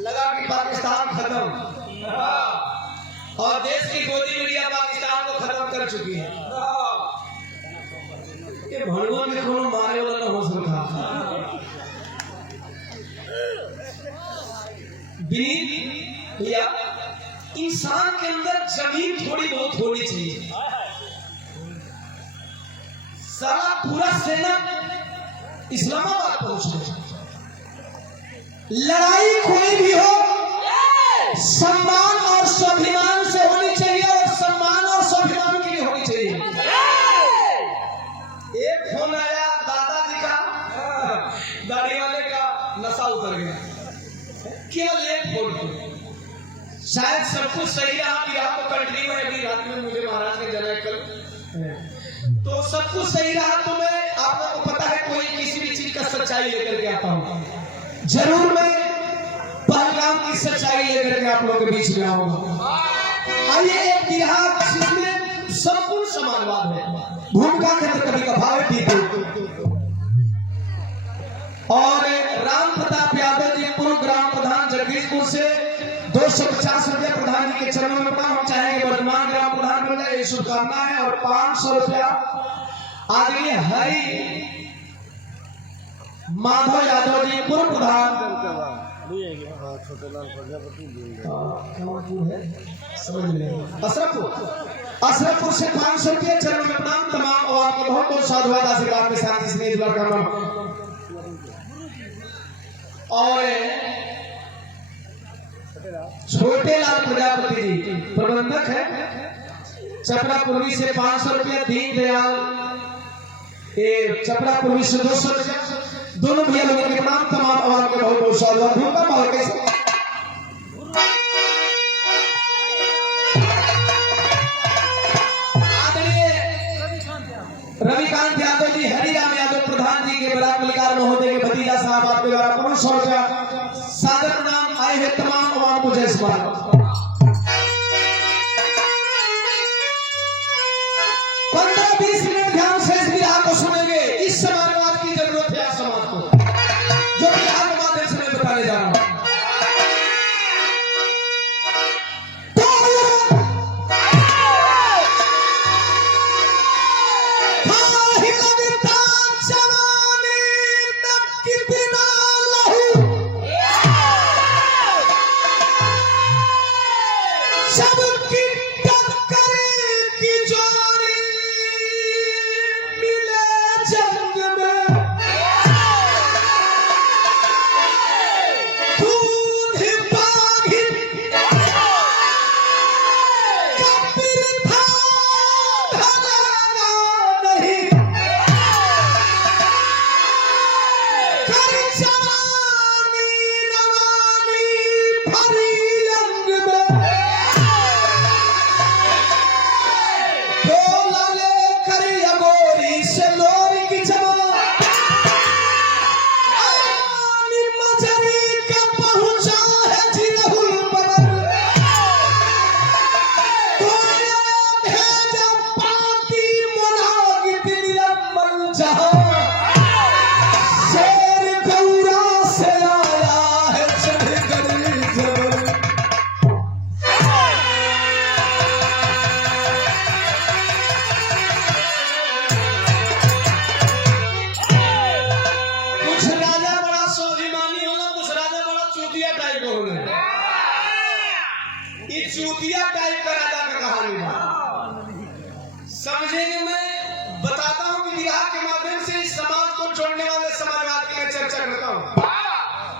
लगा कि पाकिस्तान खत्म और देश की गोदी मीडिया पाकिस्तान को खत्म कर चुकी है। ये भगवान के कोनो मारे वाला हो सकता भैया। इंसान के अंदर जमीन थोड़ी बहुत होनी चाहिए। सारा पूरा सेना इस्लामाबाद पहुंच गए। लड़ाई कोई भी हो सम्मान और स्वाभिमान से होनी चाहिए और सम्मान और स्वाभिमान के लिए होनी चाहिए। एक फोन आया दादाजी का, दाढ़ी वाले का नशा उतर गया, केवल एक फोन पे। शायद सब कुछ सही रहा कि आपको कंट्री में अभी रात में मुझे महाराज ने जाना है कल, तो सब कुछ सही रहा। तो मैं आप लोगों को पता है कोई किसी भी चीज का सच्चाई लेकर के आता हूँ, जरूर मैं पहलगाम की सच्चाई लेकर के आप लोगों के बीच में आऊंगा। आइए एक बिहार जिसमें संपूर्ण समाजवाद है, भूमिका क्षेत्र कभी का भाव और राम प्रताप यादव जी पूर्व ग्राम प्रधान जगदीशपुर से 250 रुपया प्रधान जी के चरणों में हम चाहेंगे वर्तमान ग्राम प्रधान बन जाए, ये शुभकामना है। और 500 रुपया आदरणीय हरि माधव यादव जी पूर्व प्रधान अशरफपुर से 500 रुपये चरणों में प्रणाम। तमाम और आपको बहुत बहुत साधुवाद आशीर्वाद के साथ इसने इस और छोटे लाल प्रजापति जी प्रबंधक है चपड़ा पूर्वी से 500 रुपया, दीन दयाल चपड़ा पूर्वी से 200 रुपया, दोनों भैया लोगों के नाम तमाम और आपके बहुत बहुत साधुवाद। भूमिका माहौल कैसे रविकांत यादव जी, हरिराम यादव प्रधान जी के बराबर मल्लिकार महोदय के भतीजा साहब आपके द्वारा 500 रुपया सादर प्रणाम आए हैं तमाम अवाम को। जय श्री 15-20 मिनट ध्यान से इस बिहार को सुनेंगे। इस समाजवाद की जरूरत है समाज को, जो बिहार के माध्यम से मैं बताने जा रहा हूं। चूतिया टाइप का राजा का कहानी है, समझेंगे। मैं बताता हूं कि बिहार के माध्यम से इस समाज को जोड़ने वाले समाजवाद की मैं चर्चा करता हूं,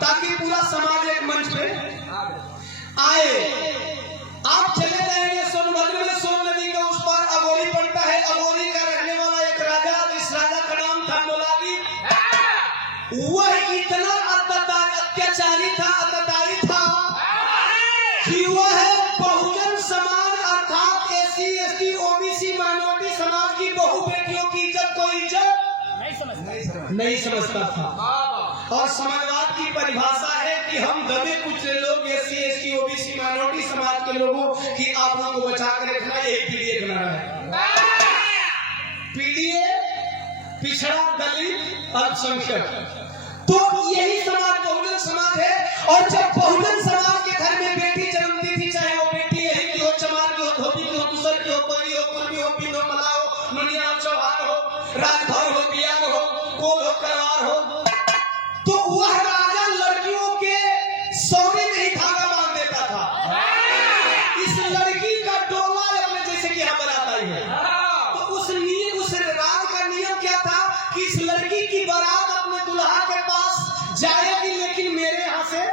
ताकि पूरा समाज एक मंच पे आए। आप चले जाएंगे सोनभद्र में, सोन नदी का उस पार अगोरी पड़ता है। अगोरी का रहने वाला एक राजा, इस राजा का नाम था मोलागी। वह इतना अत्याचारी था, अत्याचारी था कि वह बहुजन समाज अर्थात SC, ST, OBC माइनॉरिटी समाज की बहु बेटियों की इज्जत को इज्जत नहीं समझता था। और समाजवाद की परिभाषा है कि हम दबे कुचले लोग SC, ST, OBC माइनॉरिटी समाज के लोगों की आबरू को बचा कर रखना यही पीडीए का नारा है। पीडीए पिछड़ा, दलित, अल्पसंख्यक, तो यही समाज बहुजन समाज है। और जब बहुजन समाज के घर में बेटी जन्मती थी, चाहे वो बेटी यही की हो, चमार की हो, धोबी की हो, दूसर की हो, कोई हो, कुर्मी हो, पिंड हो, मला हो, नुनिया हो, चौहान हो, राजभर हो, बियान हो, कोल हो, करवार हो, तो वह राजा लड़कियों के सौरे में ही धागा बांध देता था। इस लड़की का डोला अपने जैसे कि हम बनाता ही है। तो उस राज का नियम क्या था कि इस लड़की की बारात अपने दुल्हा के पास जाएगी, लेकिन मेरे यहाँ से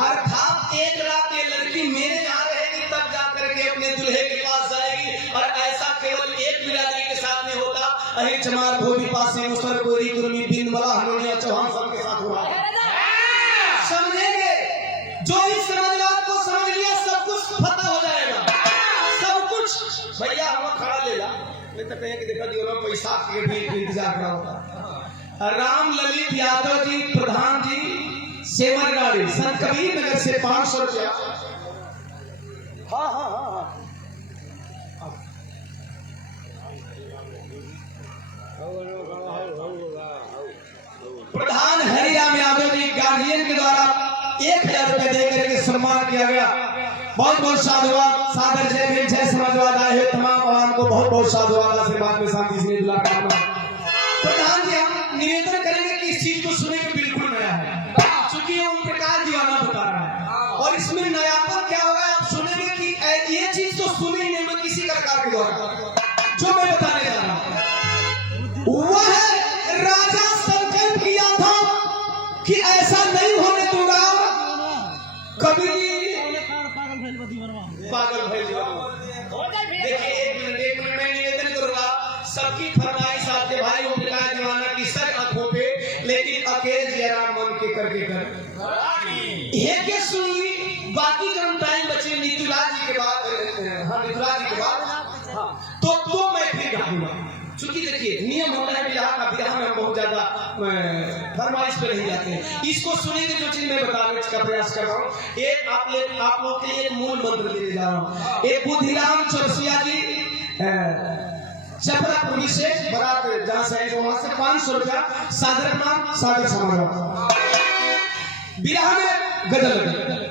अर्थात एक रात ये लड़की मेरे यहाँ रहेगी, तब जाकर के अपने दूल्हे के पास जाएगी। और ऐसा केवल एक बिरादरी के साथ में होता, अहिर, चमार, धोबी, पासी, मुसर, कोरी, कुर्मी, बिंद, मला, हनोनिया, चौहान सबके साथ हुआ। समझेंगे? जो इस समाजवाद को समझ लिया सब कुछ पता हो जाएगा, सब कुछ। भैया हम खड़ा ले ला, मैं तो कहें कि देखा दियो ना पैसा के भी इंतजार करा होता। राम ललित यादव जी, प्रधान जी, सेवर गाड़ी, संत कबीर नगर से 500 रुपया। हाँ, प्रधान हरिराम यादव जी गार्जियन के द्वारा 1000 रुपए देकर के सम्मान किया गया। बहुत बहुत साधुवाद, सादर जय भीम, जय समाजवाद। आए हुए तमाम आवाम को बहुत बहुत साधुवाद, आशीर्वाद में शांति से दुआ कामना। प्रधान जी, हम निवेदन करेंगे कि इस चीज को सुने में बिल्कुल नया है, क्योंकि ये ओम प्रकाश दीवाना बता रहा है, और इसमें नयापन क्या होगा आप सुनेंगे कि ये चीज तो सुनी नहीं मैं किसी प्रकार के द्वारा जो मैं बताने जा रहा हूँ। वह राजा संकल्प किया था कि ऐसा नहीं होने दूंगा, कभी पागल भाई। देखिए एक मिनट में निवेदन करूंगा, सबकी फरमाइश आपके भाई ओम प्रकाश दीवाना की सर आंखों पे, लेकिन अकेले जयराम मन के करके कर ये के सुनी। बाकी जब टाइम बचे नीतूलाल जी के बाद, हाँ नीतूलाल जी के बाद, हाँ तो मैं फिर गाऊंगा, क्योंकि देखिए नियम होता है बिहार का, बिहार में बहुत ज्यादा फरमाइश पे नहीं जाते हैं। इसको सुनेंगे जो चीज मैं बताने का प्रयास कर रहा हूँ। एक आप लोग के लिए एक मूल मंत्र देने जा रहा हूँ। एक बुद्धिराम चौरसिया जी चपरापुरी से बरात जहाँ से आए वहां से 500 रुपया सादर नाम सादर समारोह बिहार में गजल।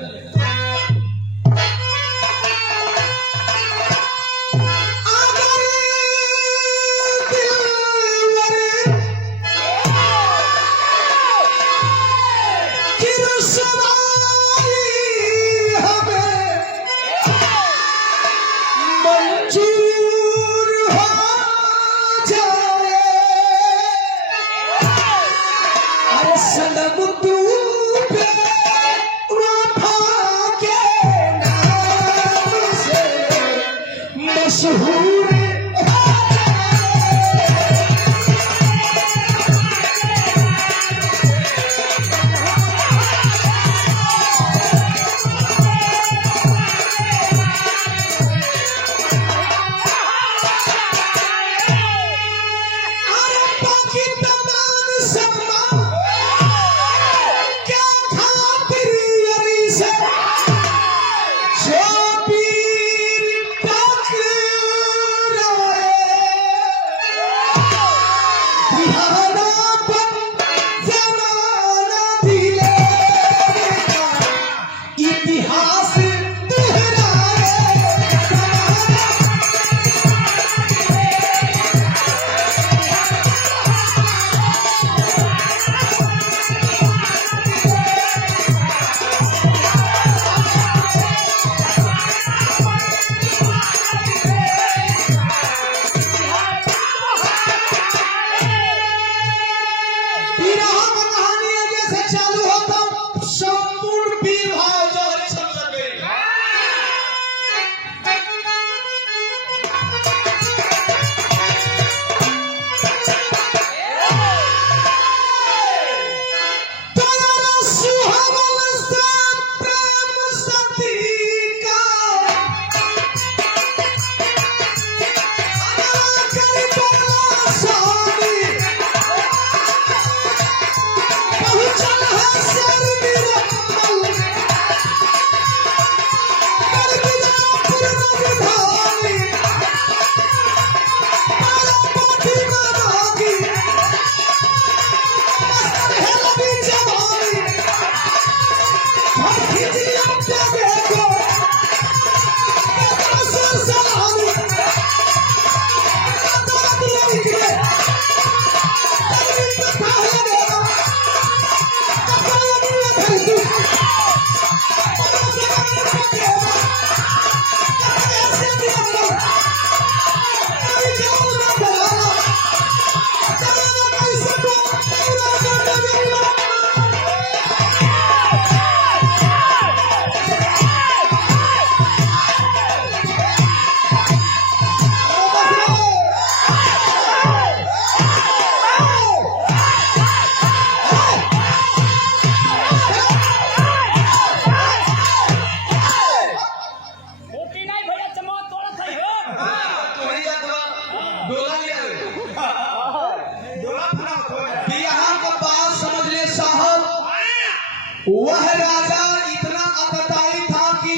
राजा इतना अकताई था कि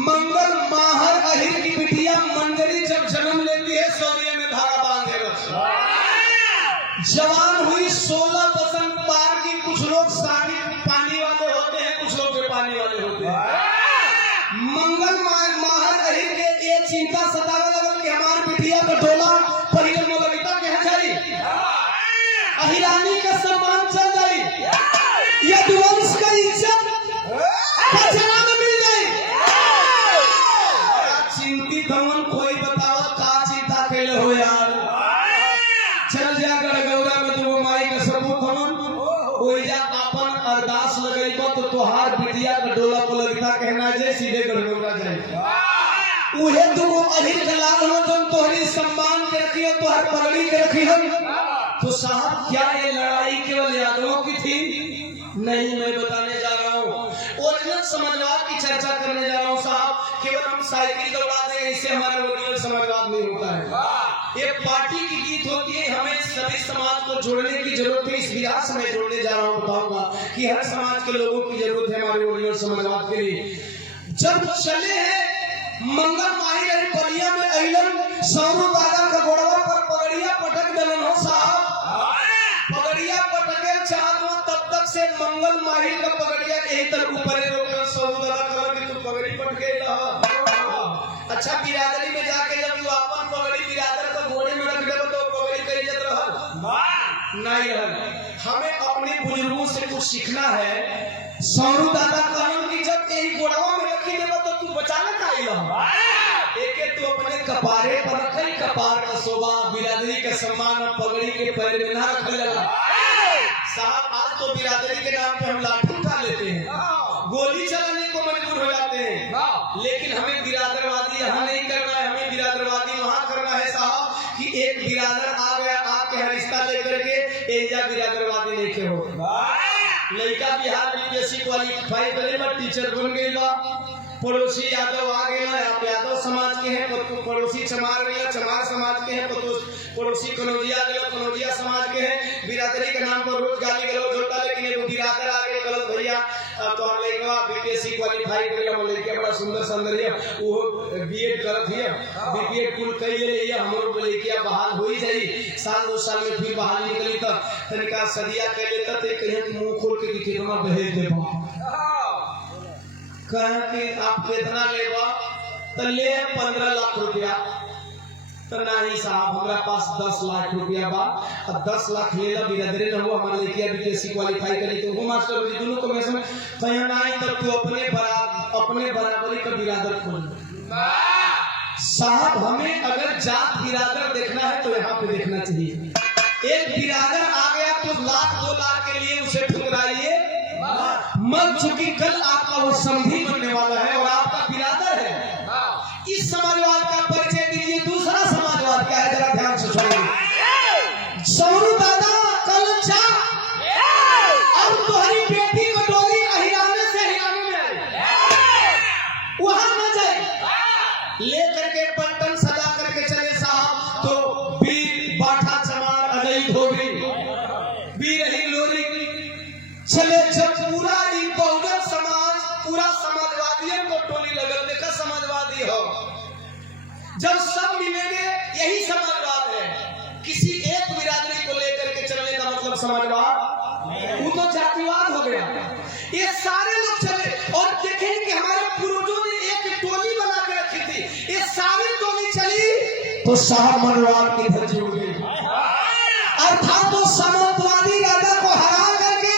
मंगल माहर अहिर की बिटिया मंजरी जब जन्म लेती है सौर्य में धागा बांधे जवान हुई 16 बसंत पार की। कुछ लोग सानी पानी वाले होते हैं, कुछ लोग बेपानी वाले होते हैं। मंगल माहर अहिर के ये चिंता सतावे लगल कि हमार बिटिया का डोला पहले मोलविता के जाई, अहिरानी का सम्मान चल जाई, यदुवंश का इज्जत खजाना में मिल जाई। चिंतित हमन कोई बताओ का चिंता कैले हो यार। चल जा गड़गौरा में दो माई का सबूत हमन ओइजा अपन अरदास लगैबो तो तोहार बिटिया का डोला मोलविता कहना जे सीधे गड़गौरा जाए। उहे दुगो अहिर के लाल हो जो तोहरी सम्मान के रखियो, तोहर पगड़ी के रखियो। तो साहब क्या ये लड़ाई केवल यादवों की थी? नहीं, मैं बताने जा रहा हूँ ओरिजिनल समाजवाद की चर्चा करने जा रहा हूँ साहब। केवल हम साइकिल दौड़ा दें इससे हमारा ओरिजिनल समाजवाद नहीं होता है। ये पार्टी की जीत होती है, हमें सभी समाज को जोड़ने की जरूरत है। इस विरासत में जोड़ने जा रहा हूँ, बताऊंगा कि हर समाज के लोगों की जरूरत है हमारे ओरिजिनल समाजवाद के लिए। जब चले हैं मंगल माहिर बलिया में अइलन सौरू दादा का गोड़वा पर पगड़िया पटक दलन हो साहब। पगड़िया पटके चाहत हो तब तक से मंगल माहिर का पगड़िया यही तरह ऊपर रोक सौरू दादा कहा कि तू पगड़ी पटके रहा। अच्छा बिरादरी में जाके जब तू अपन पगड़ी बिरादर को घोड़े में रख दे तो पगड़ी का इज्जत रहल नहीं रहल। हमें अपने बुजुर्गों से कुछ सीखना है। सौरू दादा कहन कि जब यही गोड़वा में रखी देबो तो तू बचाने का एके तो अपने कपारे पर रखई, कपार का शोभा बिरादरी के सम्मान और पगड़ी के पैर में ना रखल जाला। साहब आज तो बिरादरी के नाम पे हम लाठी उठा लेते हैं, गोली चलाने को मजबूर हो जाते हैं। लेकिन हमें बिरादरवादी यहाँ नहीं करना है, हमें बिरादरवादी वहाँ करना है साहब कि एक बिरादर आ गया आपके रिश्ता लेकर के एजा बिरादरवादी नहीं के हो। लड़का बिहार यूपीएससी क्वालिफाई करे बा टीचर बन गई बा, पड़ोसी यादव आ गए ना, आप यादव समाज के हैं, पड़ोसी चमार गया चमार समाज के हैं, पड़ोसी कनौजिया गए कनौजिया समाज के हैं। बिरादरी के नाम पर रोज गाली गलौज होता, लेकिन एगो बिरादर आ गए कल भैया तो हम लड़का बीपीएससी क्वालिफाई कर हम लड़के बड़ा सुंदर सौंदर्य वो बीएड करत है, बीपीएड कुल कई ले लिया हमरो लड़किया बहाल हो ही जाई। साल 2 साल में फिर बहाल निकली त तनिका सदिया कह लेता ते कहीं मुंह खोल के दिखे ना भेज देबो कह कि आप कितना लेबा तो ले 15 लाख रुपया तो नहीं साहब हमारा पास 10 लाख रुपया बा और 10 लाख लेला बिरादरी न हो हमारे लड़किया बीपीएससी क्वालिफाई करी तो वो मास्टर जी दोनों को मैं समझ कहीं नहीं तब तू अपने बराबरी का बिरादर खोल। साहब हमें अगर जात बिरादर देखना है तो यहाँ पे देखना चाहिए। एक बिरादर आ गया तो 1 लाख 2 लाख के लिए उसे ठुकराइए मत, चूंकि कल आपका वो संधि बनने वाला है और आपका बिरादर है। इस समाजवाद का परिचय दीजिए। दूसरा समाजवाद क्या है जरा ध्यान से सुनिए। सौरू दादा कल जा अब तुम्हारी बेटी को डोली अहिराने से हिराने में आई, वहां न जाए लेकर के पट्टन सजा करके चले साहब तो वीर बाठा चमार अजय धोबी वीर ही लोरी चले। जब पूरा बहुजन समाज पूरा समाजवादियों को टोली लगल देखा समाजवादी हो, जब सब मिलेंगे यही समाजवाद है। किसी एक बिरादरी को लेकर के चलने का मतलब समाजवाद, वो तो जातिवाद हो गया। ये सारे लोग चले और देखें कि हमारे पूर्वजों ने एक टोली बना के रखी थी, ये सारी टोली चली तो सामंतवाद की धज्जी उड़ी, अर्थात तो सामंतवादी राजा को हरा करके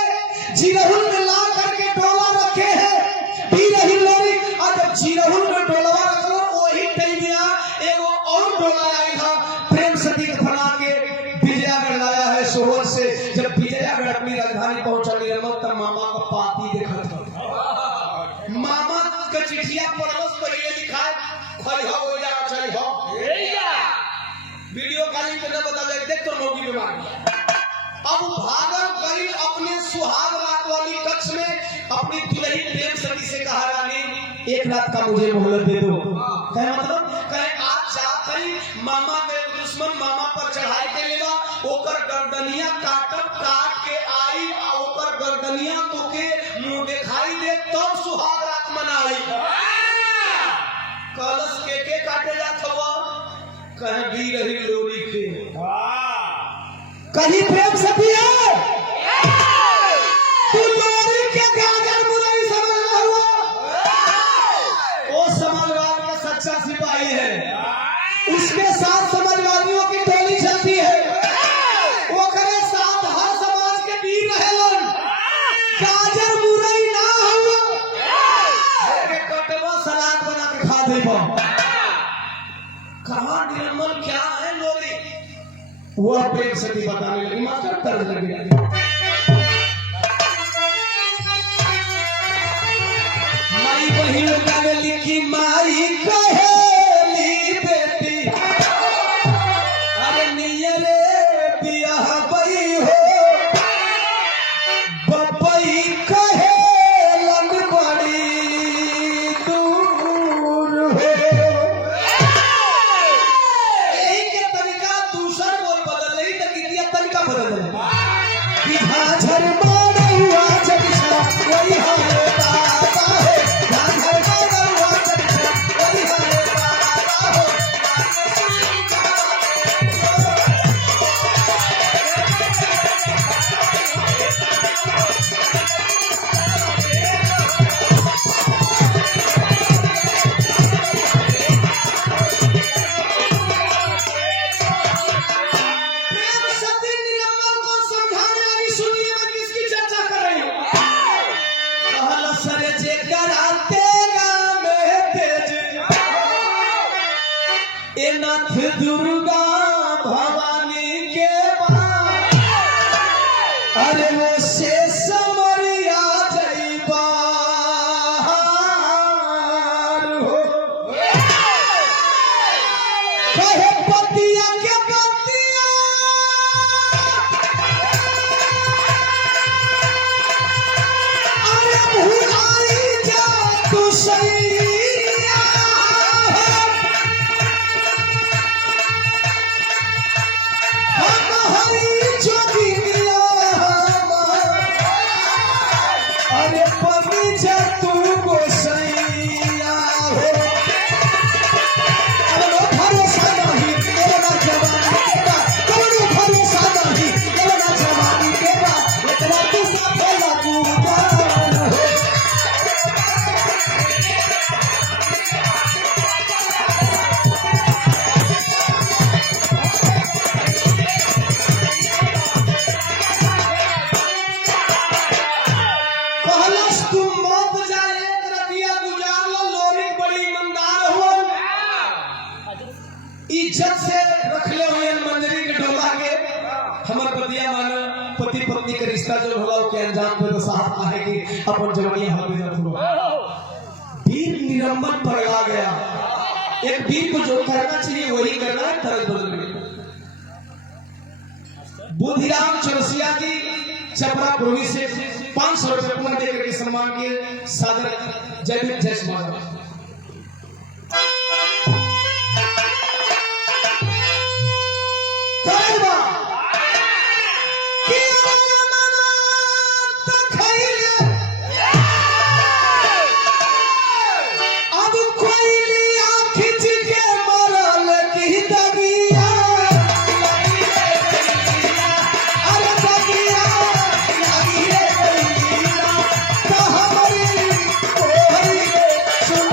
जिरहुल में ला करके टोला रखे हैं बीरही लोरी। और जब जिरहुल में टोला रखो वही टैनिया एगो और टोला आई था प्रेम सती फना के विजयगढ़ लाया है शोहर से। जब विजयगढ़ अपनी राजधानी पहुंचा निर्मल तब मामा का पाती देखा था, मामा का चिट्ठिया पड़ोस पर ये लिखा है खरी हो जा चली हो वीडियो कॉलिंग पे बता दे देख तो मोगी बीमार। अब भागल करीब अपने सुहाग रात वाली कक्ष में अपनी दुल्हन प्रेम सती से कहा रानी 1 रात का मुझे मोहलत दे दो। क्या मतलब कहे आज जा करी मामा के दुश्मन मामा पर चढ़ाई के लेवा ओकर गर्दनिया काटब काट के आई ओकर गर्दनिया तो के मुंह दिखाई दे कहीं भी रही लोरी के कहीं प्रेम सती है तू लोरी के गाजर मुरई समझ हुआ। वो समाजवाद का सच्चा सिपाही है। उसके साथ समाजवादियों की टोली चलती है। वो करे साथ हर समाज के वीर रहेलन। गाजर मुरई ना हुआ के कटवा सलाद बना के खा दे कहाँ निर्मल क्या है लोरी। वो प्रेम सती बताने लगी मास्टर कर्ज लगे माई बहिन गावे लिखी माई कहेली बेटी अरे नियरे बियाह बई हो बपई कहेलन बड़ी दूर हो। यही के तरीका दूसर बोल बदल रही तो कितिया तरीका बदल रही। झाझर मारहुआ जगसा वही हाय बाबा हो झाझर मारहुआ जगसा वही हाय बाबा हो। प्रेम सती निरमल को समझाने लगी। सुनिए मैं किसकी चर्चा कर रही हूँ। कहल सरे जे कराते में तेज ए नाथ दुर्गा भवानी के बाद अरे वो से समरिया जइबा हो कहे पतिया के पतिया अरे भुलाई जा तू सैया हम हरी जोगिया अरे पति जा तू गोसैया हो। कौनो भरोसा नहीं कोरोना जवानी के बा कौनो भरोसा नहीं कोरोना जवानी के बा इतना तू साथे लागू जान हो। कहलस तुम मत जाए एक रतिया गुजार लो। लोरी बड़ी ईमानदार हो। इज्जत से रख ले हुए मंजरी के ढोला के हमर पतिया मानो पति पत्नी के रिश्ता जो होला के अंजाम पे तो साथ आहे कि अपन जवानी हाथ में रख लो। वीर निरंबन पगला गया। एक वीर को जो करना चाहिए वही करना है तरज बदल गई। बुधिराम चौरसिया जी छपरा प्रोवी से 500 रुपए पुनः देकर के सम्मान किए। सादर जय भीम जय समाज। अब कोई लिया खिंच के मरल की दगिया अरे दगिया लगी रे गईया तो हमारी कोई सुन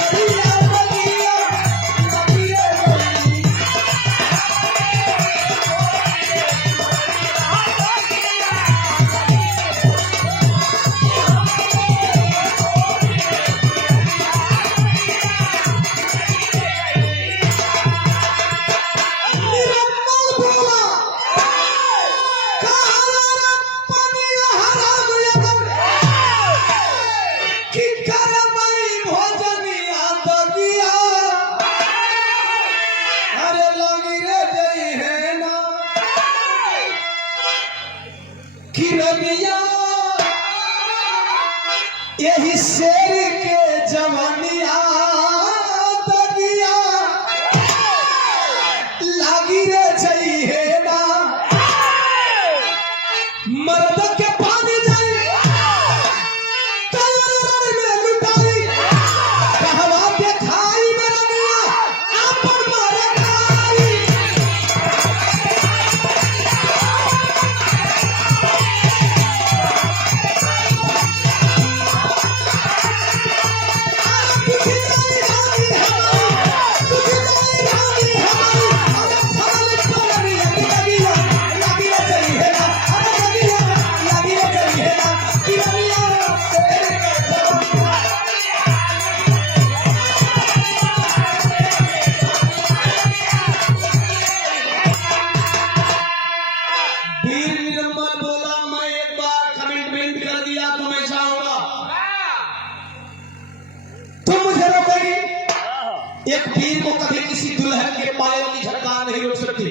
एक पीर को कभी किसी दुल्हन के पायों की झटकार नहीं रोक सकती,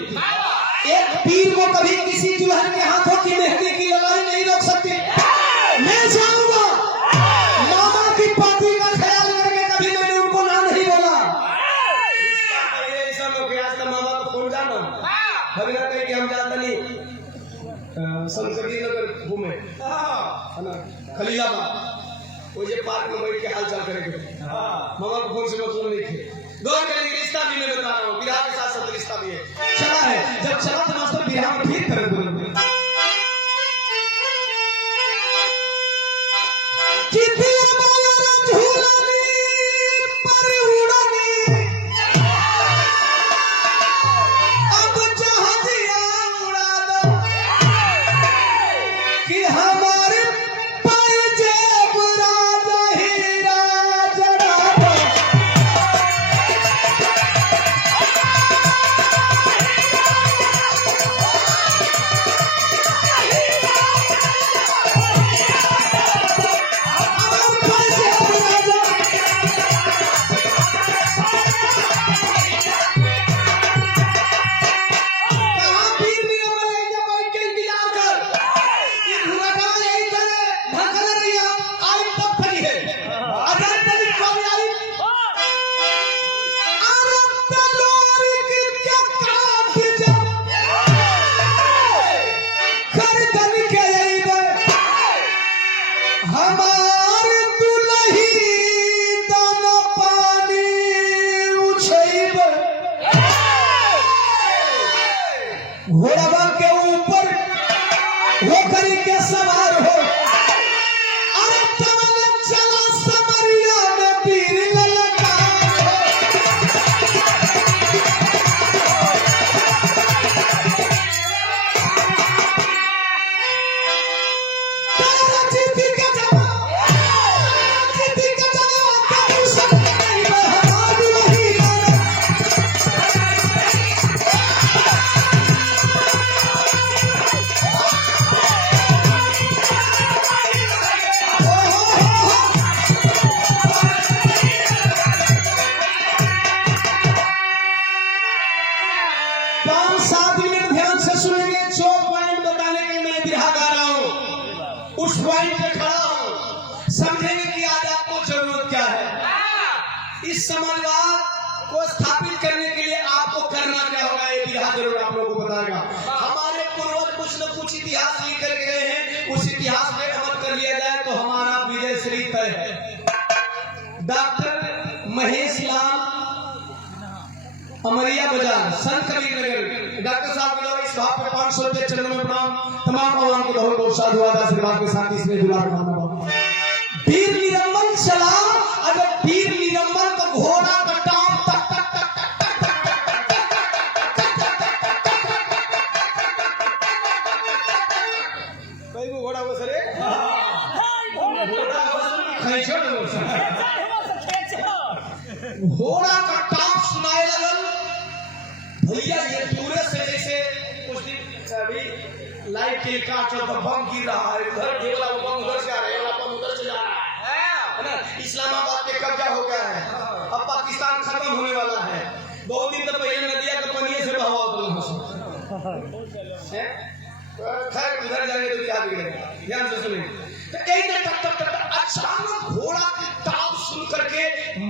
एक पीर को कभी किसी दुल्हन के हाथों की मेहंदी की लड़ाई नहीं रोक सकती। मैं जाऊंगा मामा की पार्टी का ख्याल करके, कभी मैंने उनको ना नहीं बोला। ऐसा आज का मामा को फोन जाना भगना कहीं कि हम जाता नहीं संसदीय नगर घूमे है ना, खलीलाबाद वो ये पार्क में बैठ के हाल चाल करेंगे। मामा को फोन से मतलब नहीं थे। गौर करेंगे रिश्ता भी मैं बता रहा हूँ, बिहार के साथ साथ रिश्ता भी है। चला है जब चला तो मास्टर बिहार में ठीक तरह बोलेंगे घोड़ा के ऊपर होकर के सवार हो, चला समरिया में पीर ललकार उस पॉइंट पे खड़ा हूं, समझेंगे कि आज आपको जरूरत क्या है। इस समाजवाद को स्थापित करने के लिए आपको करना क्या होगा, ये बिरहा जरूर आप लोगों को बताएगा। हमारे पूर्वज कुछ न कुछ इतिहास लिख कर गए हैं, उस इतिहास पे अमल कर लिया जाए तो हमारा विजय श्री तय है। डॉक्टर महेश लाल अमरिया बाजार संत कबीर नगर, डॉक्टर साहब के इस भाव पे 500 रुपये चरण में प्रणाम। तमाम भगवान के बहुत बहुत साधुवाद आशीर्वाद के साथ इसमें दुलार मानना। वीर निरंबल चला, अगर वीर निरंबल का घोड़ा का टांग तक तक तक कई को घोड़ा बसरे घोड़ा का टांग सुनाए लगल। भैया ये पूरे से जैसे कुछ दिन अभी लाइट के काट चल तो बम गिर रहा है, उधर केवल बम उधर से आ रहा है, बम उधर से जा रहा है ना। इस्लामाबाद पे कब्जा हो गया है, अब पाकिस्तान खत्म होने वाला है। बहुत दिन तो पहले नदिया का पानी से बहाव खैर उधर जाएंगे तो क्या बिगड़ेगा, ध्यान से सुनिए। तो एक तक तक तक अचानक घोड़ा की ताव सुन करके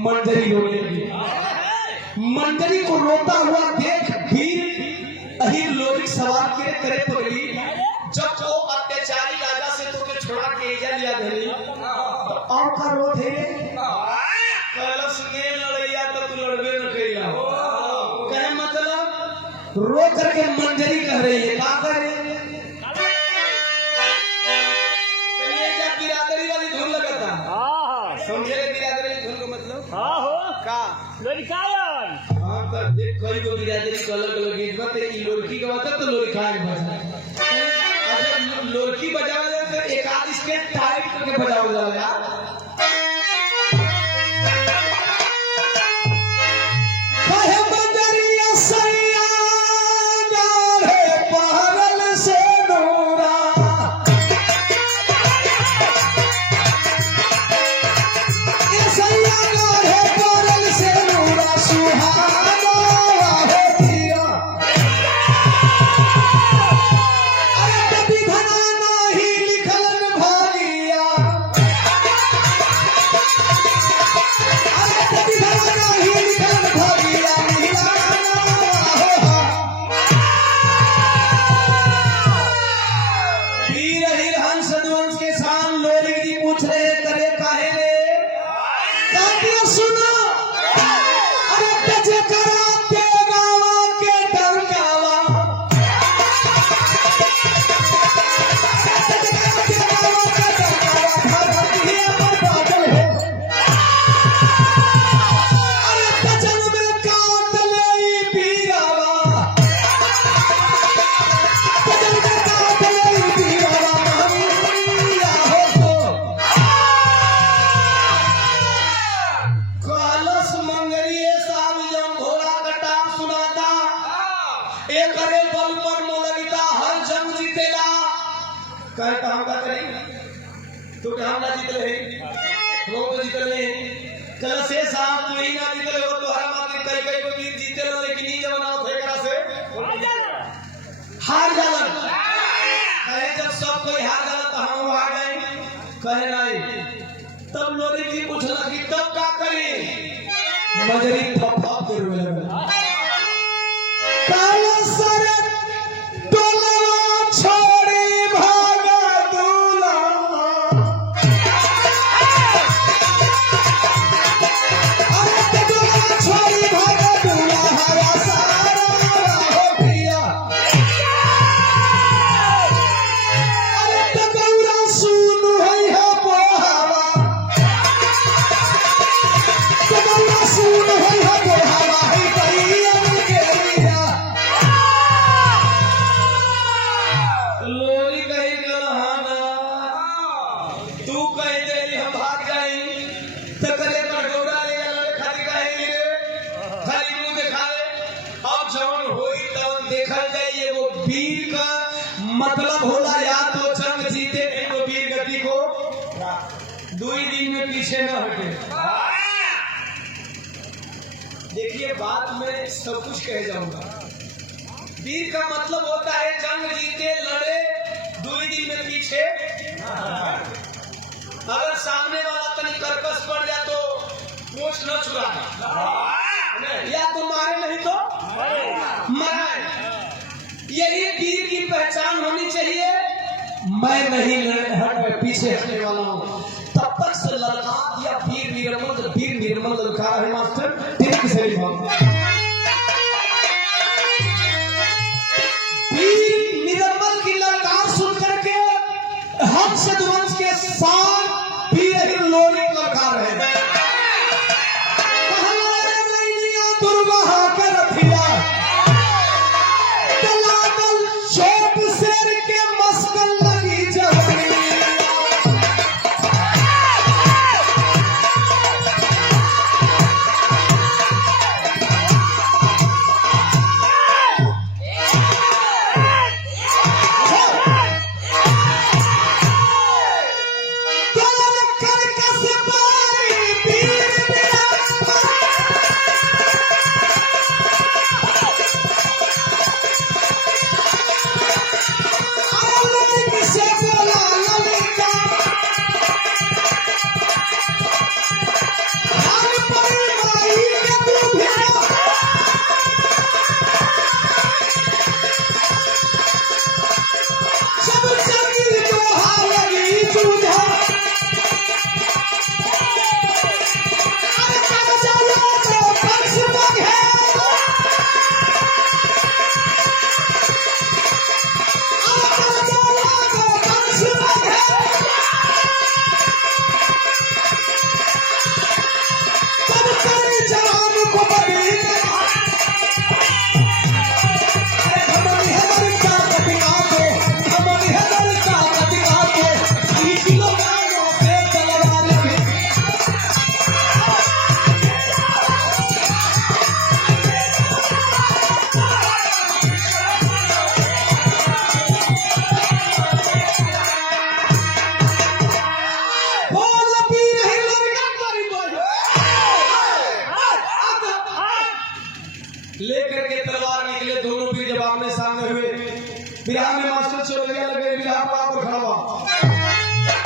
मंडली रोने लगी। मंडली को रोता हुआ देख वीर अहीर लोरी सवार के करे पगड़ी। जब वो अत्याचारी राजा से तो के छोड़ा के एजा लिया धरी तो और का रो थे कहला सुने लड़ैया तो तू लड़बे न कइला। कहे मतलब रो करके मंडली कह रही है, का कर रही है बिरादरी वाली धुन लगाता। समझे बिरादरी धुन का मतलब? हां हो का लड़कायन। हां तो देख कोई को बिरादरी को अलग अलग गीत बते ई लोरकी के बात तो लोरखाए बजा। अच्छा लोरकी बजावे जाए तो एक आध इसके टाइट करके बजाओ जाला यार। कहे बजरिया सैया गाढ़े पहरल से नूरा सैया गाढ़े पहरल से नूरा सुनो अरे तजे कराते गावा के डरकावा तजे कराते गावा के डरकावा धरती पर बादल हो अरे तजन में काट ले पीरावा तजन में काट ले पीरावा महिया हो कालस मंगरिए साहब जब घोड़ा का टाप सुनाता एक अरे बल पर मोलगिता हर जंग जीतेला कहता हम का करी तू क्या हम ना जीतले वो तो जीतले कल से साहब तू ही ना जीतले हो तो हर मात्र कई कई को वीर जीतेला लेकिन ही जब ना थे करा से हार जालन कहे जब सब कोई हार जाला तो हम हार गए कहे नहीं तब लोरी जी पूछला कि तब का करी मजरी थप के रोए लगे काला सर टोलवा छोड़ी भागा दूला अरे टोलवा छोड़ी भागा दूला हरा सारा हो पिया अरे टगौरा सुन होई है बोहावा टगौरा सुन होई है बोहावा है कहियन के लिया लोरी कही गलहाना तू कह देली हम भाग जाई त करे टगौरा ले गल खाली कहे खाली मुंह दिखावे अब जवन होई तवन देखल जाई एगो वीर का मतलब होला या तो जंग जीते नहीं तो वीर गति को 2 दिन में पीछे न हटे देखिए बात में सब कुछ कह जाऊंगा वीर का मतलब होता है जंग जीते लड़े 2 दिन में पीछे अगर सामने वाला तनी कर्कश पड़ जाए तो पूछ न छुड़ाना या तो मारे नहीं तो मराए यही वीर की पहचान होनी चाहिए मैं नहीं हट पीछे हटने वाला हूँ तब तक से ललका दिया वीर निर्मल ललका है मास्टर ठीक से वीर निर्मल की ललकार सुन करके हम सदवंश के साथ भी यही लोरी ललकार है हमारे नैनिया दुर्वहा कर थिया तलागल चोट शेर के मस्कल लगी जवानी लेकर के तलवार निकले दोनों भी जब आमने सामने हुए बिहार में मास्टर चल गया लगे बिहार पर आप खड़ा हुआ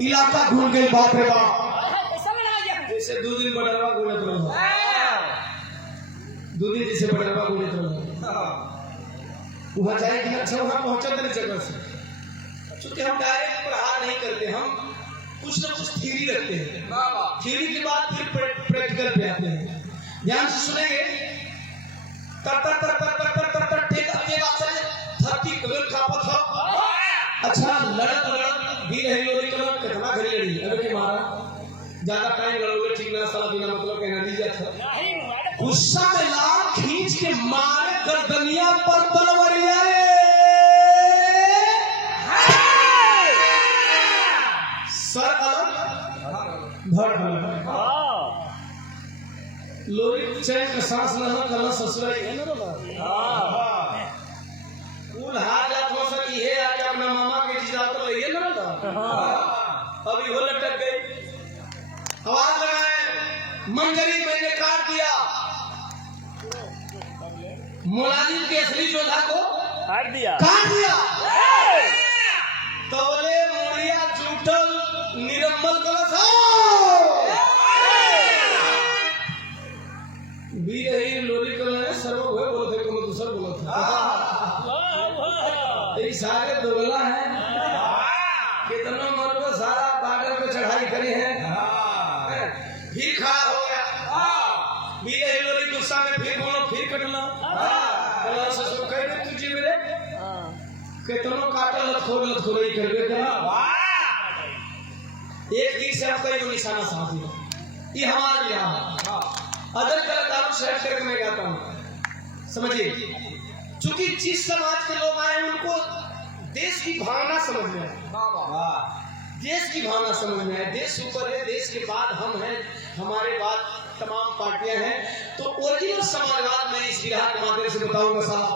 इलाका घूम गए, बाप रे बाप। जैसे 2 दिन बडरवा घूमत रहो, 2 दिन जैसे बडरवा घूमत रहो, वहां जाए कि अच्छा वहां पहुंचा तेरे जगह से। क्योंकि हम डायरेक्ट प्रहार नहीं करते, हम कुछ ना कुछ थ्योरी रखते हैं, थ्योरी के बाद फिर प्रैक्टिकल पे आते हैं। ध्यान से सुनेंगे। तर तर तर तर तर तर तर तर टेक अपने बात से धरती कगन खापत हो। अच्छा लड़त लड़त भी रही लोरी कलर कितना घड़ी लड़ी, अबे के मारा ज्यादा टाइम लड़ोगे ठीक ना, साला बिना मतलब कहना नहीं जाता। गुस्सा में लाल खींच के मारे गर्दनिया पर तलवारियां, सर अलग धड़ अलग। लोरी चैन का सांस लेना करना ससुराई है ना कुल हाथ जात हो सकी है आके अपना मामा के चीज आते रही है ना अभी वो लटक गई। आवाज लगाए मंजरी मैंने काट दिया, मुलाजिम के असली योद्धा को काट दिया। तवले मुड़िया जूटल निरम्बल कलश भी रही लोरी कलर सर्व हुए बोलते को दूसरा बोला था। ये सारे दोगला है, कितना मरबो सारा बार्डर पे चढ़ाई करी है, फिर खड़ा हो गया। भी रही लोरी गुस्सा में फिर बोलो फिर कटना कलर ससुर कह दे तुझे मेरे कितनों काटल लथोरई करबे करा। एक तीर से आपका ये निशाना साध दिया। ये हमारा बिहार है, अदर कलाकारों से हटकर मैं गाता हूँ। समझिए, चूंकि जिस समाज के लोग आए उनको देश की भावना समझ में आए, देश की भावना समझ में आए। देश ऊपर है, देश के बाद हम हैं, हमारे बाद तमाम पार्टियां हैं। तो ओरिजिनल समाजवाद मैं इस बिहार के माध्यम से बताऊंगा साहब।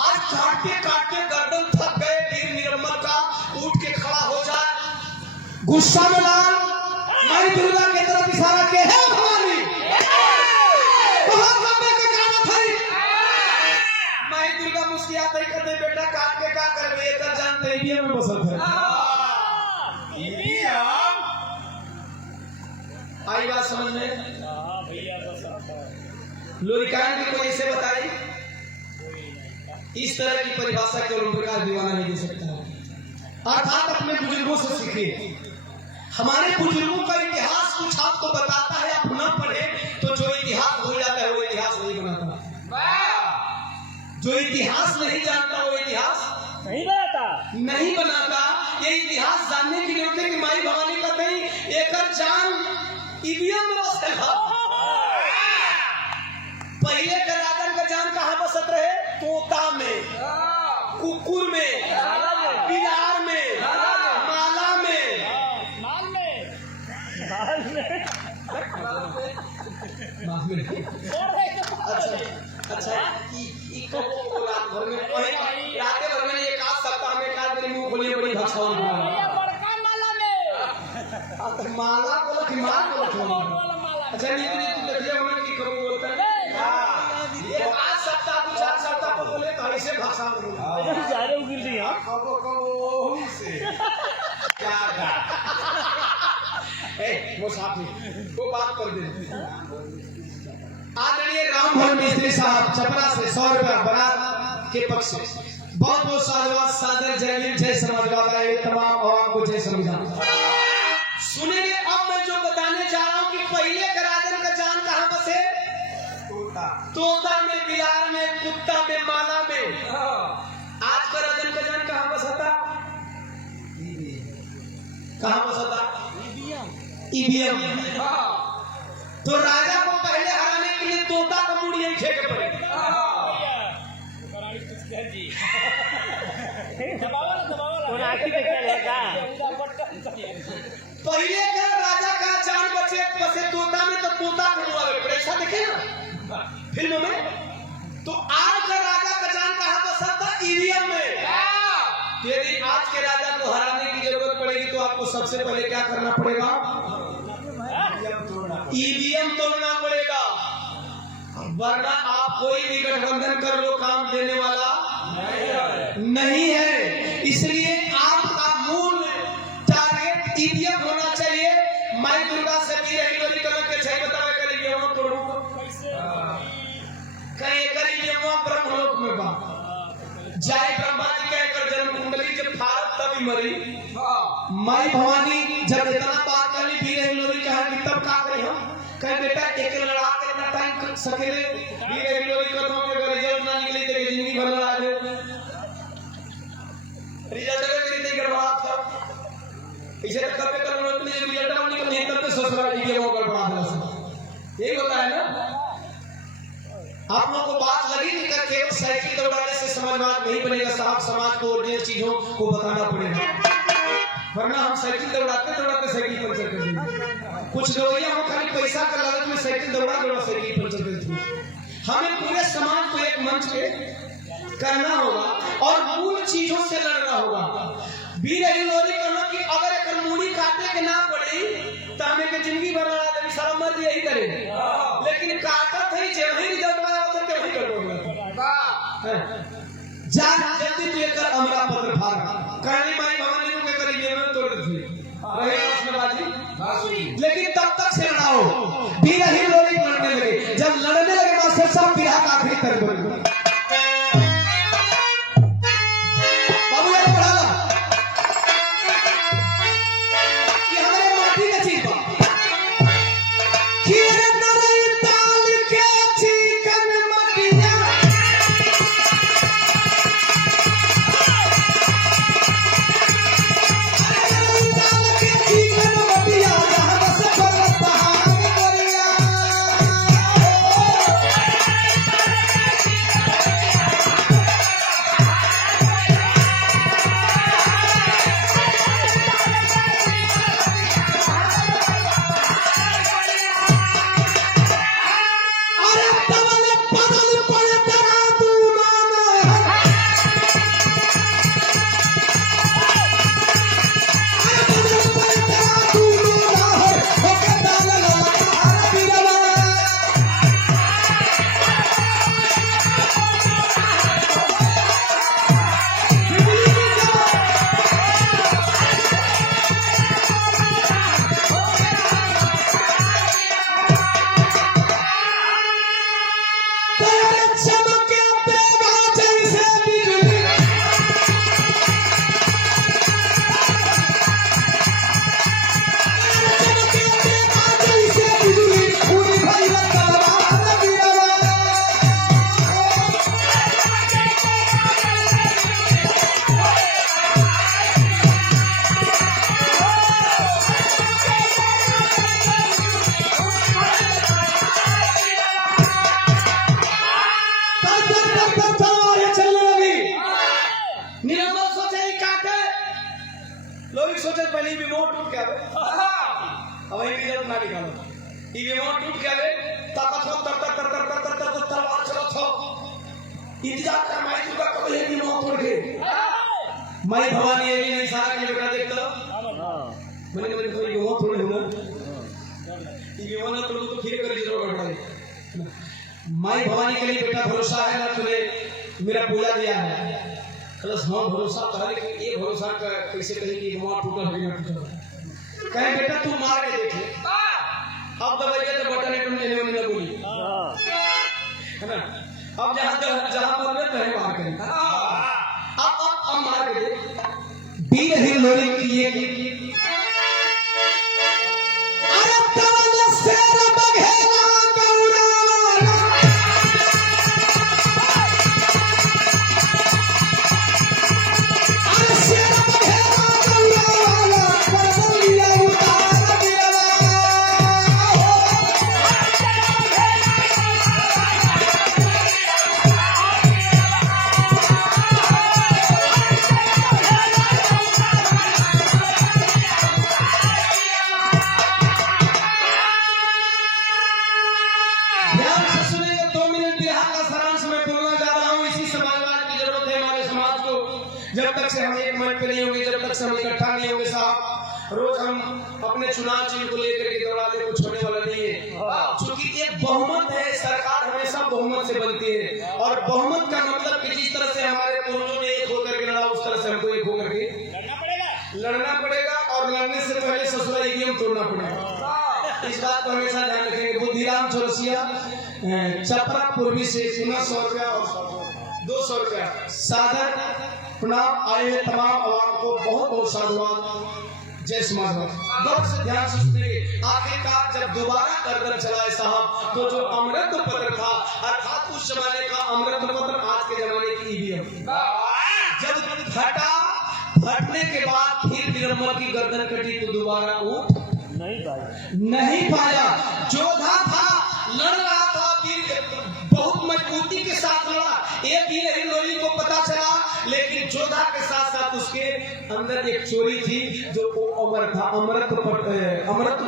आज काटते काटते गर्दन थक गए, वीर निरम्बल का उठ के खड़ा हो जाए। गुस्सा में लाल माई दुर्गा की तरफ इशारा के है भवानी बहुत लंबे का गाना था। माई दुर्गा मुस्कुराते ही कहते बेटा काट के क्या करबे, एकर जान तेरी में बसल है। आई बात समझ में? लोरिकान की कोई ऐसे बताई, इस तरह की परिभाषा के ओम प्रकाश दीवाना नहीं दे सकता। अर्थात अपने बुजुर्गों से सीखिए। हमारे बुजुर्गों का इतिहास कुछ आपको बताता है, आप न पढ़े तो जो इतिहास भूल जाता है वो इतिहास नहीं बनाता। जो इतिहास नहीं जानता वो इतिहास नहीं बनाता। ये इतिहास जानने के लिए होते कि माई भवानी कहते हैं एकर जान ईवीएम में बसल है। पहले के राजन का जान कहाँ बसत रहे? तोता में, कुकुर में, बिलार में, माला में। अच्छा रात भर में रात भर में एक आध सप्ताह में एक आध मेरी मुंह खोलिए बड़ी भक्सवान माला बोला कि माल बोला। अच्छा नीति नीति देखिए उन्होंने की करूँ बोलता है एक आध सप्ताह 2-4 सप्ताह को बोले तो ऐसे भाषा बोला सारे उगिल दिया कबो से क्या मुसाफिर वो बात कर दे। आदरणीय रामभर मिस्त्री साहब छपरा से 100 रुपया बरात के पक्ष से बहुत बहुत साधुवाद, सादर जय भीम, जय समाजवाद, आए तमाम आवाम को जय संविधान। सुनेंगे अब मैं जो बताने जा रहा हूँ कि पहले का राजन का जान कहाँ बसे? तोता में, बिलार में, कुत्ता में, माला में। आज का राजन का जान कहाँ बसा था? कहाँ बसा था? ईवीएम। तो राजा को पहले हराने के लिए तोता का मुड़ी ही फेंके पड़े। पहले का राजा का जान बसे तोता में, तो तोता को मुआवे पड़े। ऐसा देखे ना फिल्म में। तो आज का राजा का जान कहाँ बसा था? ईवीएम में। यदि आज के राजा को हराने की जरूरत पड़ेगी तो आपको सबसे पहले क्या करना पड़ेगा? ईवीएम तोड़ना पड़ेगा, वरना आप कोई भी गठबंधन कर लो काम देने वाला नहीं है। इसलिए आपका मूल टारगेट ईपीएफ होना चाहिए। माई दुर्गा से भी रही लोरी कलर के छै बतावे करेंगे हम तोड़ू कहीं करेंगे वो ब्रह्मलोक में बा जाय ब्रह्मा जी के कर जन्म कुंडली जब भारत तभी मरी माई भवानी जब इतना बात करी भी रही लोरी कहा कि तब का करी हम कहे बेटा एक लड़ा के ना टाइम सकेले भी रही लोरी कथों के रिजल्ट ना निकली तेरी जिंदगी भर लड़ा दे रिजल्ट के नहीं करवा था इसे तो कब कर लो इतनी रिजल्ट ना निकल नहीं तब ससुराल जी के वो गड़बड़ा दे यही होता है ना। आप लोगों को बात लगी नहीं कि केवल साइकिल दौड़ाने से समाजवाद नहीं बनेगा साहब, समाज को ओरिजिनल चीजों को बताना पड़ेगा, वरना हम साइकिल दौड़ाते दौड़ाते साइकिल पंचर कर देंगे। कुछ लोग हम खाली पैसा का लालच में साइकिल दौड़ा साइकिल पंचर कर देंगे। हमें पूरे समाज को एक मंच पे करना होगा और मूल चीजों से लड़ना होगा। वीर लोरी कहना कि अगर एक मूड़ी काटे के ना पड़ी तो हमें के जिंदगी भर लड़ा सारा मर्द यही करे, लेकिन काटत है जे वही रिजल्ट आया तो के वही कटोगे जा जल्दी तू एक हमरा पत्र फाड़ करनी माई भवानी को के करी ये में तोड़ दे रहे उसमें बाजी, लेकिन तब तक से लड़ाओ। वीर लोरी लड़ने लगे, जब लड़ने लगे मास्टर साहब बिरहा का आखिरी तरफ बाबू ये पढ़ा कि हमारे माटी का चीज बा लोग सोचे पहले भी मोट टूट गया अब वही रिजल्ट ना निकालो ये मोट टूट गया ताकत हो तर तर तर तर तर तर तर तलवार चलो छो इंतजार कर माई दुर्गा कब ये मोट तोड़ के माई भवानी ये नहीं सारा के बेटा देख लो मैंने मैंने कोई मोट तोड़ दूंगा ये मोट तोड़ तो फिर कर जरूर गड़बड़ माई भवानी के लिए बेटा भरोसा है ना तूने मेरा पूजा दिया है प्लस हाँ भरोसा पहले कि ये भरोसा कैसे कहे कि वहाँ टूटा हो गया टूटा कहे बेटा तू मार के देख ले अब दबाइए तो बटन एकदम लेने वाली ना बोली है ना अब जहाँ पर में पहले मार करें अब मार के दे वीर ही लोरी की ये अरे तवल शेर बघेला गौरावाला जब तक से हम एक मंच पे नहीं होंगे, जब तक से हम इकट्ठा नहीं होंगे साहब, रोज हम अपने चुनाव चिन्ह को लेकर के दौड़ा दे कुछ होने वाला नहीं है। क्योंकि एक बहुमत है, सरकार हमेशा बहुमत से बनती है और बहुमत का मतलब कि जिस तरह से हमारे पूर्वजों ने एक होकर के लड़ा उस तरह से हमको एक होकर के लड़ना पड़ेगा और लड़ने से नियम तोड़ना पड़ेगा। इस बात को हमेशा ध्यान रखेंगे। बुद्धिराम चौरसिया चपरा पूर्वी से 100 रुपया और 200 रुपया सादर प्रणाम आए हुए तमाम आवाम को बहुत बहुत साधुवाद। जय समाज गौर से ध्यान से सुनिए। आखिरकार जब दोबारा गर्दन चलाए साहब तो जो अमृत पत्र था अर्थात उस जमाने का अमृत पत्र आज के जमाने की ईवीएम जब फटने के बाद फिर निरम्बर की गर्दन कटी तो दोबारा उठ नहीं पाया। जोधा था, लड़ रहा था, फिर बहुत मजबूती के साथ लड़ा। एक ही हिंदोली को पता चला, लेकिन जोधा के साथ साथ उसके अंदर एक चोरी थी जो अमर था, अमृत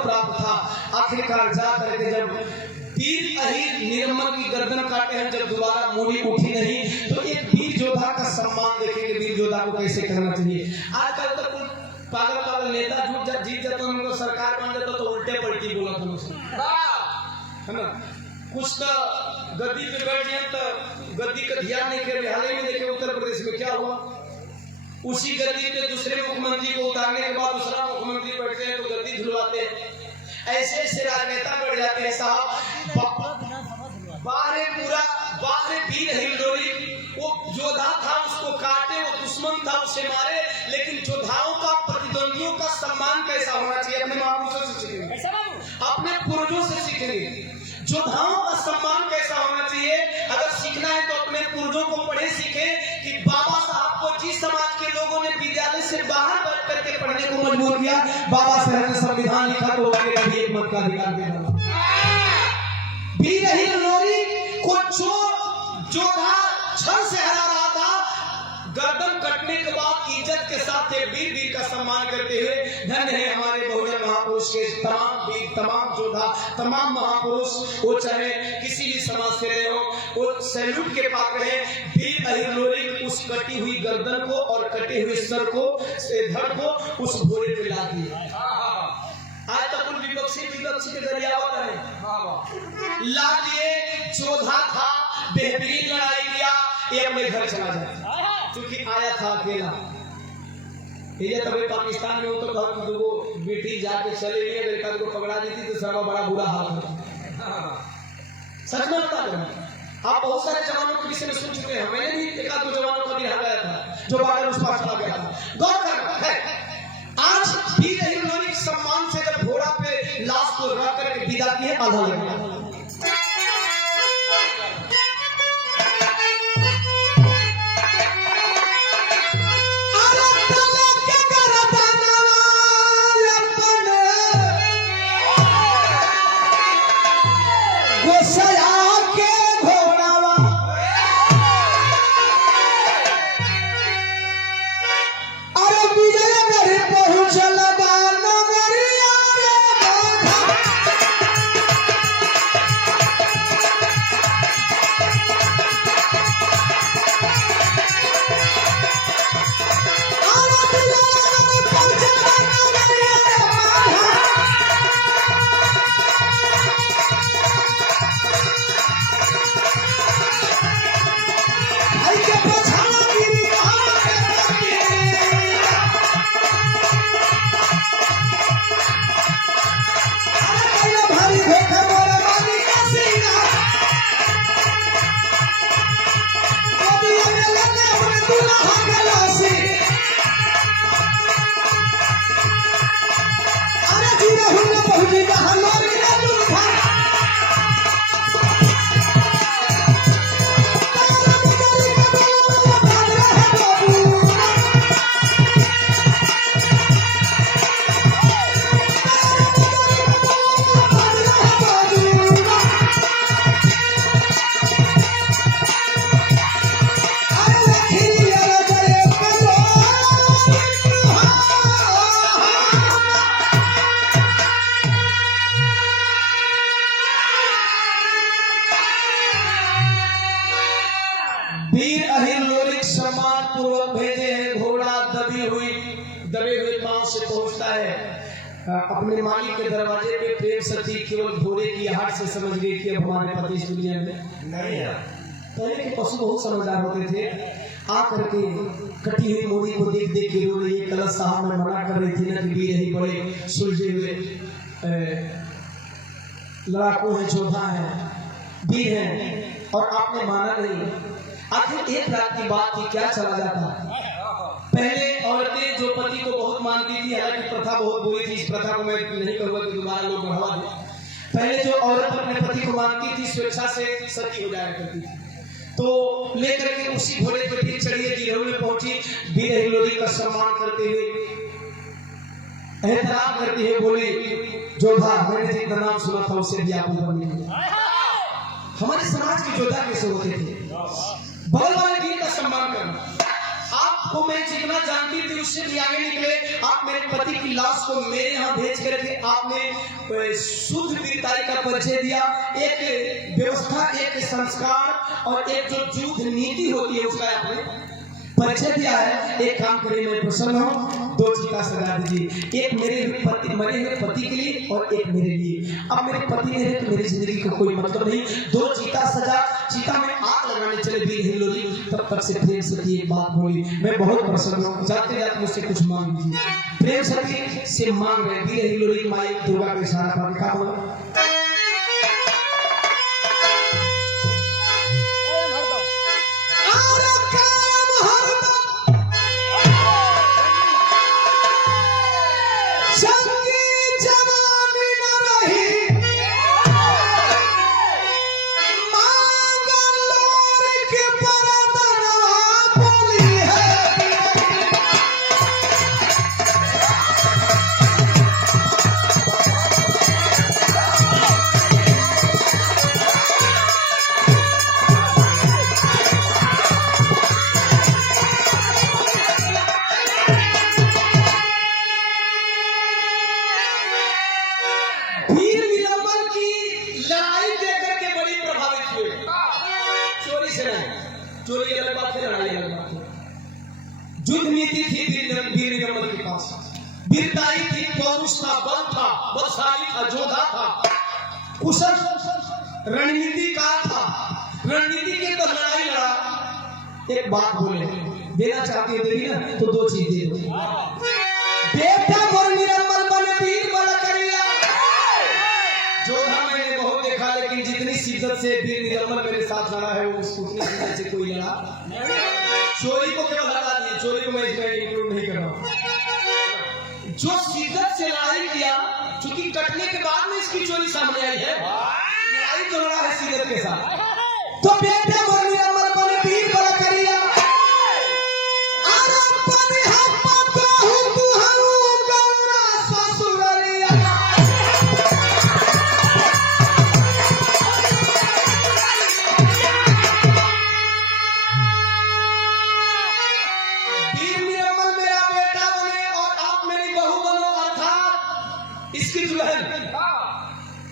प्राप्त था। आखिरकार जा करके जब वीर अहिर निरम्बर की गर्दन काटे हैं, जब दोबारा मूड़ी उठी नहीं, तो एक वीर योद्धा का सम्मान देखेंगे। वीर योद्धा को कैसे करना चाहिए। आजकल तो पागल नेता जीत जाता उनको सरकार बन जाता तो उल्टे पलटी बोला था मुझसे, है ना। कुछ तो गद्दी पे बैठ जाए तो गद्दी का ध्यान नहीं करे। हाल ही में देखे उत्तर प्रदेश में क्या हुआ, उसी गद्दी पे दूसरे मुख्यमंत्री को उतारने के बाद दूसरा मुख्यमंत्री बैठते हैं तो गद्दी धुलवाते हैं। ऐसे ऐसे राजनेता बढ़ जाते हैं साहब। बाहर वीर हिंदोली वो योद्धा था, उसको काटे, वो दुश्मन था, उसे मारे। लेकिन योद्धाओं का, प्रतिद्वंदियों का सम्मान कैसा होना चाहिए, अपने महापुरुषों से सीखेंगे, अपने पूर्वजों से सीखेंगे। योद्धाओं का सम्मान कैसा होना चाहिए, अगर सीखना है तो अपने पूर्वजों को पढ़े सीखे कि बाबा साहब को जिस समाज के लोगों ने विद्यालय से बाहर बैठ करके पढ़ने को मजबूर किया, बाबा साहब ने संविधान लिखा तो कभी एक मत का अधिकार देना। वीर हिंदोली को जोधा छल से हरा रहा था, गर्दन कटने के बाद इज्जत के साथ वीर का सम्मान करते हुए धन्य है हमारे बहुजन महापुरुष के तमाम वीर, तमाम योद्धा, तमाम महापुरुष, वो चाहे किसी भी समाज से रहे हो, वो सैल्यूट के पात्र है। वीर हिंदोली उस कटी हुई गर्दन को और कटे हुए सर को, धड़ को उस घोड़े पे ला दिया। आज तक उन विपक्षी के जरिया ला दिए। योद्धा था, बेहतरीन लड़ाई किया, ये अपने घर चला जाए क्योंकि आया था अकेला। ये तभी पाकिस्तान में हो तो घर दो बेटी जाके चले गई, अमेरिका को पकड़ा दी थी तो सारा बड़ा बुरा हाल होता। सच में बता रहे आप, बहुत सारे जवानों के विषय में सुन चुके हैं। मैंने भी एक आध दो जवानों का दिखा गया था जो बॉर्डर उस पार चला गया था। गौर करना है, आज वीर हिंदोली के सम्मान से जब घोड़ा पे लाश को रख करके विदा की है, आधा लगा। दबे हुए पांव से पहुंचता है अपने मालिक के दरवाजे पे। प्रेम सती केवल घोड़े की आहट से समझ गई कि अब हमारे पति इस दुनिया में नहीं है। पहले के पशु बहुत समझदार होते थे। आकर के कटी हुई मोरी को देख देख के रो रही है। कलश साहब में मना कर रही थी ना कि वीर ही बड़े सुलझे हुए लड़ाकू हैं, जोधा हैं, वीर हैं, और आपने माना नहीं। आखिर एक रात की बात थी, क्या चला जाता। पहले औरतें जो पति को बहुत मानती थी, हालांकि प्रथा बहुत बुरी थी, इस प्रथा को मैं नहीं कहूँगा कि दोबारा लोग बढ़ावा दें। पहले जो औरत अपने पति को मानती थी स्वेच्छा से सती हो जाया करती थी। तो लेकर के उसी घोड़े पर फिर चढ़िए जिरौल में पहुंची, वीर हिलोरी का सम्मान करते हुए, एहतराम करते हुए बोले, जोधा मैंने जितना नाम सुना था उससे भी आप ऊपर नहीं। हमारे समाज के जोधा कैसे होते थे? बगल वाले वीर का सम्मान करना। आपको मैं जितना जानती थी उससे भी आगे निकले। आप मेरे पति की लाश को मेरे यहाँ भेज करके आपने शुद्ध वीरताई का परिचय दिया। एक व्यवस्था, एक संस्कार और एक जो युद्ध नीति होती है उसका आपने परिचय दिया है। एक काम करिए, मैं प्रसन्न हूँ, 2 चीता सजा दीजिए, एक मेरे पति मरे हुए पति के लिए और एक मेरे लिए। अब मेरे पति नहीं है तो मेरी जिंदगी का कोई मतलब नहीं। 2 चीता सजा, चीता में आग लगाने चले वीर हिलोरी। तब तक से प्रेम सती एक बात बोली, मैं बहुत प्रसन्न हूँ, जाते जाते मुझसे कुछ मांग लीजिए। प्रेम सती से मांग रहे वीर हिलोरी माई दुर्गा के इशारा पर क्या बोला, चोरी अलग बात है, लड़ाई अलग बात है। युद्ध नीति थी वीर निगमन के पास, वीरताई थी, पौरुष था, बल था, बलशाली था, जोधा था, कुशल रणनीतिकार था। रणनीति के तो लड़ाई लड़ा। एक बात बोले, देना चाहती है देगी ना तो 2 चीज दे दो, बेटा मोर निरमल बन वीर बल करिया। जोधा मैंने बहुत देखा, लेकिन जितनी शिद्दत से वीर निरमल मेरे साथ लड़ा है वो उतनी शिद्दत से कोई लड़ा। चोरी को क्यों हटा दिए, चोरी को मैं इसमें इंक्लूड नहीं कर रहा हूं। जो शिद्दत से लड़ाई किया, चूंकि कटने के बाद में इसकी चोरी सामने आई है, लड़ाई तो लड़ा है शिद्दत के साथ। तो बेटा मोर निरमल बन वीर बल करिया, इसकी दुल्हन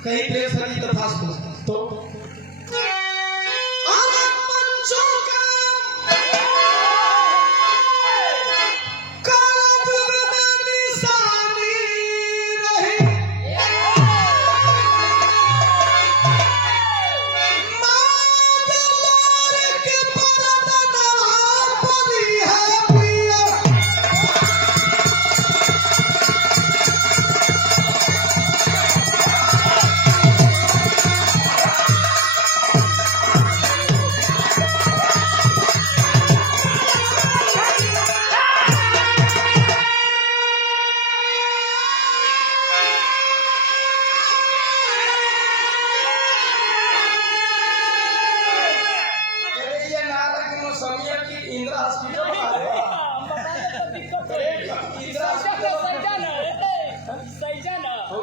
कहीं प्रेम सती तथास्तु। तो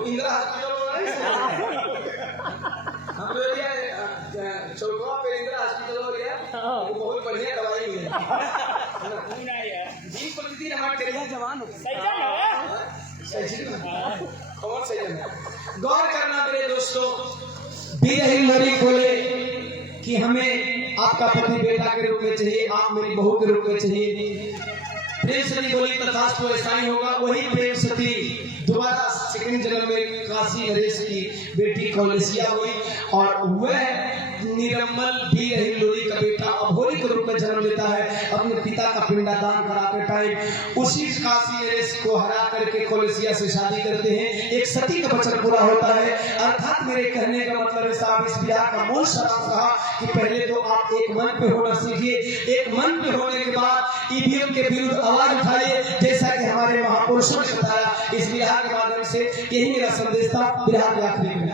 इंदिरा हॉस्पिटल चौकवा पे इंदिरा हॉस्पिटल हो गया, बहुत बढ़िया दवाई मिले। दिन प्रतिदिन हमारे जवान कौन सही है। गौर करना मेरे दोस्तों, वीर हिलोरी बोले कि हमें आपका पति बेटा के रूप में चाहिए, आप मेरी बहू के रूप में चाहिए। प्रेम सती बोली तथास्तु, ऐसा ही होगा। वही प्रेम सती दोबारा सेकंड जन्म में काशी नरेश की बेटी कौलेसिया हुई और वह निरमल वीर हिलोरी का बेटा अघोरी के रूप में जन्म लेता है। अपने का पिंडदान कराते टाइम उसी काशी नरेश को हरा करके कोलेसिया से शादी करते हैं। एक सती का वचन पूरा होता है। अर्थात मेरे कहने का मतलब है साहब, इस ब्याह का मूल सारांश रहा कि पहले तो आप एक मन पे होना सीखिए। एक मन पे होने के बाद ईवीएम के विरुद्ध आवाज उठाइए, जैसा कि हमारे महापुरुषों ने बताया। इस ब्याह के माध्यम से यही मेरा संदेश था। ब्याह के आखिरी में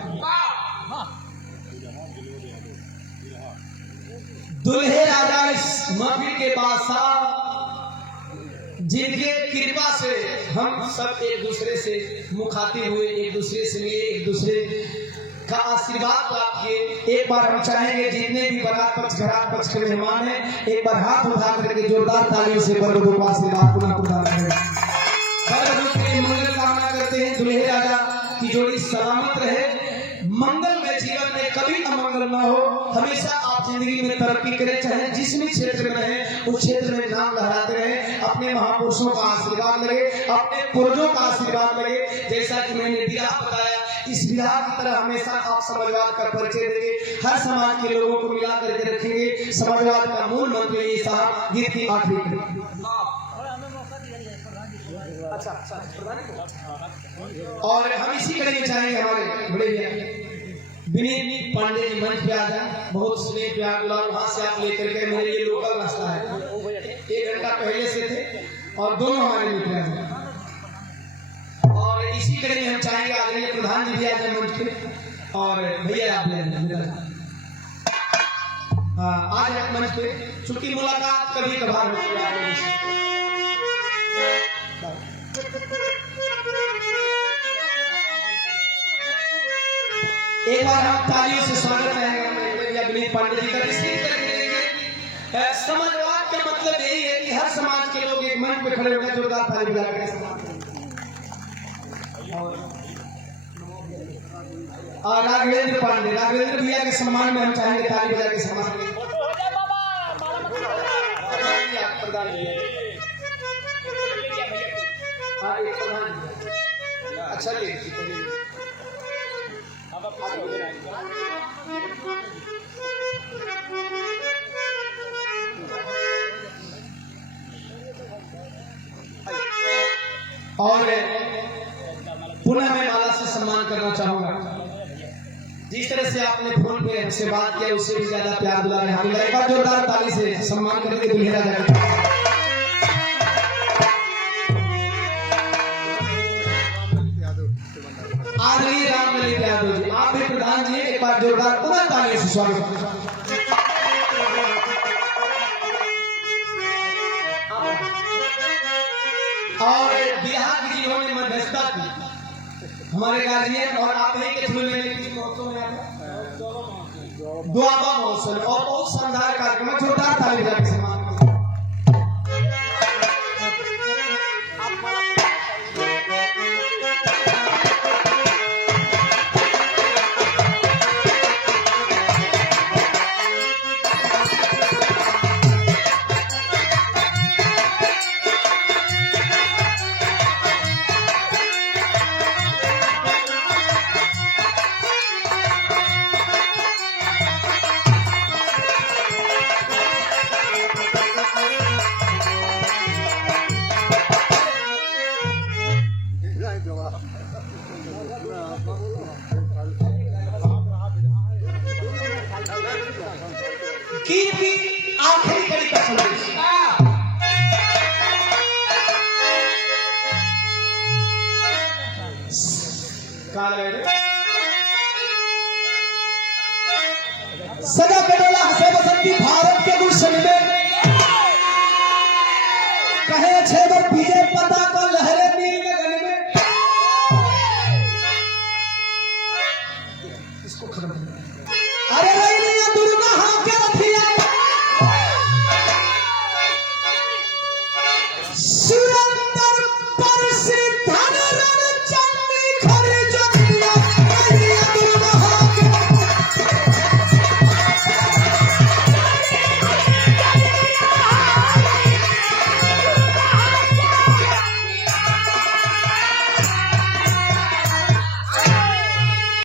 दुल्हे राजा इस महफिल के बादशाह, जिनके कृपा से हम सब एक दूसरे से मुखातिब हुए, एक दूसरे से मिले, एक दूसरे का आशीर्वाद प्राप्त किए। एक बार हम चाहेंगे जितने भी बारात पक्ष घरात पक्ष के मेहमान हैं, एक बार हाथ उठा करके जोरदार तालियों से बरदों का आशीर्वाद पुनः प्रदान करें। मंगल कामना करते हैं। दुल्हे राजा की जोड़ी सलामत रहे, मंगल में जीवन में कभी अमंगल न हो। हमेशा आप जिंदगी में तरक्की करें, चाहे जिस भी क्षेत्र में रहें उस क्षेत्र में नाम लहराते रहें। अपने महापुरुषों का आशीर्वाद लगे, अपने पूर्वजों का आशीर्वाद लगे। जैसा कि मैंने विवाह बताया, इस विवाह की तरह हमेशा आप समाजवाद का परिचय देंगे, हर समाज के लोगों को मिला करके रखेंगे। समाजवाद का मूल मंत्र ये साहब गीत की आखिरी और हम इसी करेंगे चाहेंगे हमारे बड़े विनीत पांडे जी मंच पे आ जाए। बहुत स्नेह प्यार दुलार वहां से आप लेकर के, मेरे लिए लोकल रास्ता है, 1 घंटा पहले से थे और दोनों हमारे मित्र हैं। और इसी करेंगे हम चाहेंगे आदरणीय प्रधान जी भी आ जाए मंच पे और भैया आप ले आ जाए मंच पे। चूंकि मुलाकात कभी कभार होती है। एक बार हम तालियों से स्वागत करेंगे विनीत पांडे जी का। समाजवाद का मतलब यही है कि हर समाज के लोग एक मंच पे खड़े होकर जोरदार ताली बजा कर और राघवेंद्र पांडे, राघवेंद्र भैया के सम्मान में हम चाहेंगे ताली बजा के सम्मान करें। अच्छा और पुनः मैं माला से सम्मान करना चाहूंगा। जिस तरह से आपने फोन पे से बात किया उससे भी ज्यादा प्यार दुलार है। हम एक बार जोरदार ताली से सम्मान करके दुल्हे राजा आदरणीय रामललित यादव जी, आप भी प्रधान जी, एक बार जोरदार पुनः तालियों से स्वागत। और बिहार की जिन्होंने मध्यस्थता की, हमारे गार्जियन और आप ही के थ्रू में दुआबा महोत्सव और बहुत शानदार कार्यक्रम, जोरदार ताली बजा के सम्मान। आखिरी कड़ी का संदेश सदा